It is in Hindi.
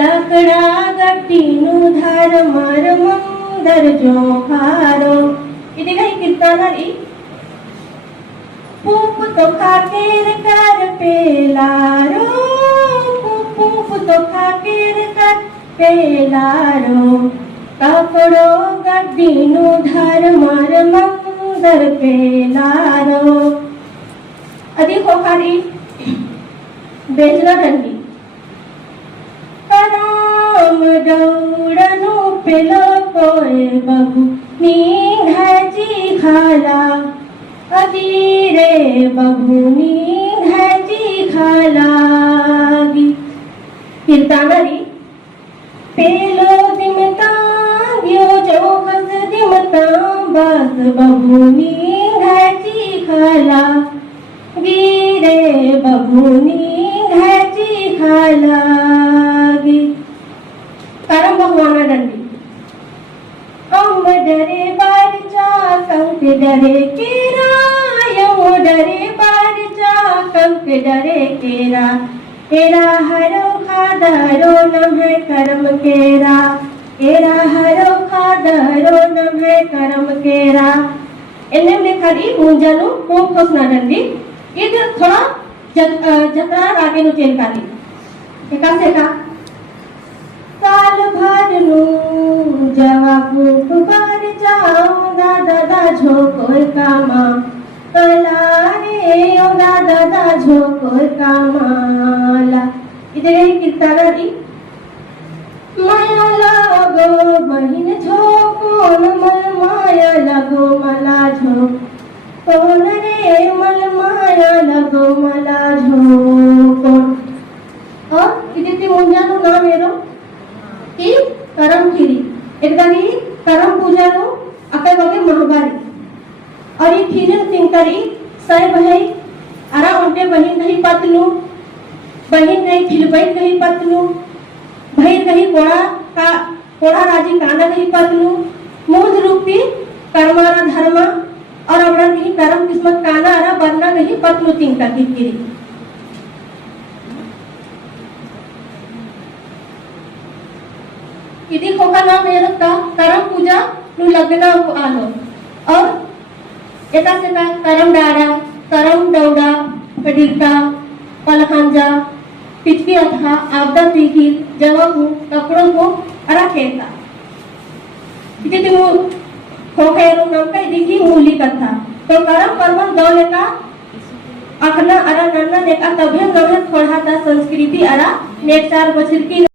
लाकडा गट्टीनु धार मार मंदर जो खारो. इथे काही कीर्तनारी पूप तो खाकेर कर पेलारो, पूप तो खाकेर कर पेलारो. कापडो गड्डीनु धार मार मंदर पेलारो. अधिक होकारी बेजना रंगी राम दौडनु पेलो कोय बघू निघायची खाला. अगिरे बघू निघायची खालागी. कीर्तनारी पेलो दिमता यो चौकस दिमता बस बघू निघायची खाला. गिरे बघू निघायची खालागी. कारण भगवाना दंडी अम्ब डरे बारचा कंक डरे केरा. यम डरे बारचा कंक डरे केरा. एरा हरो खादरो नम्हे कर्म केरा. एरा हरो खादरो नम्हे कर्म केरा. एने लेखारी मुंजानु खूप खोसना दंडी. इधर थोड़ा जत्रा रागे नु चेल काली. एका से का साल भर नु जवाबू बार जाऊं दादा झोकोर कामा. कलारे ओ दादा झोकोर कामाला. इधर कीर्तनारी माया लागो बहिण झोकोन मल माया लागो मला झोक. कोण रे मल माया लगो मला झोकोन. और इथे ती मुंजानु नाम येरो की करम खिरी. एकदा की करम पूजानु अके बगे महाबारी. और ये खिरी तिंकरी सय बहई अरा उनटे बहिन नहीं पतलू. बहिन नहीं खिलबई नहीं पतलू. भई नहीं कोड़ा राजी काना नहीं पतलू. मूल रूपी कर्मारा धर्मा और अपना नहीं कर्म किस्मत काना अरा बनना नहीं पतलू तिंका किरी. इदी खोका नाम ये रखता करम पूजा नु लगना को आलो. और एका से का करम डारा, करम दौड़ा, कडिरता, पलखंजा, पिचकी अथा, आपदा पीकी, जवाबू, कपड़ों को अरा खेता. इदी तिमु खोखेरू नाम का इदी की मूली कथा. तो करम परमन दौले का अखना अरा नन्ना ने का तभे नवे थोड़ा ता संस्कृति अरा नेक 4 बछर की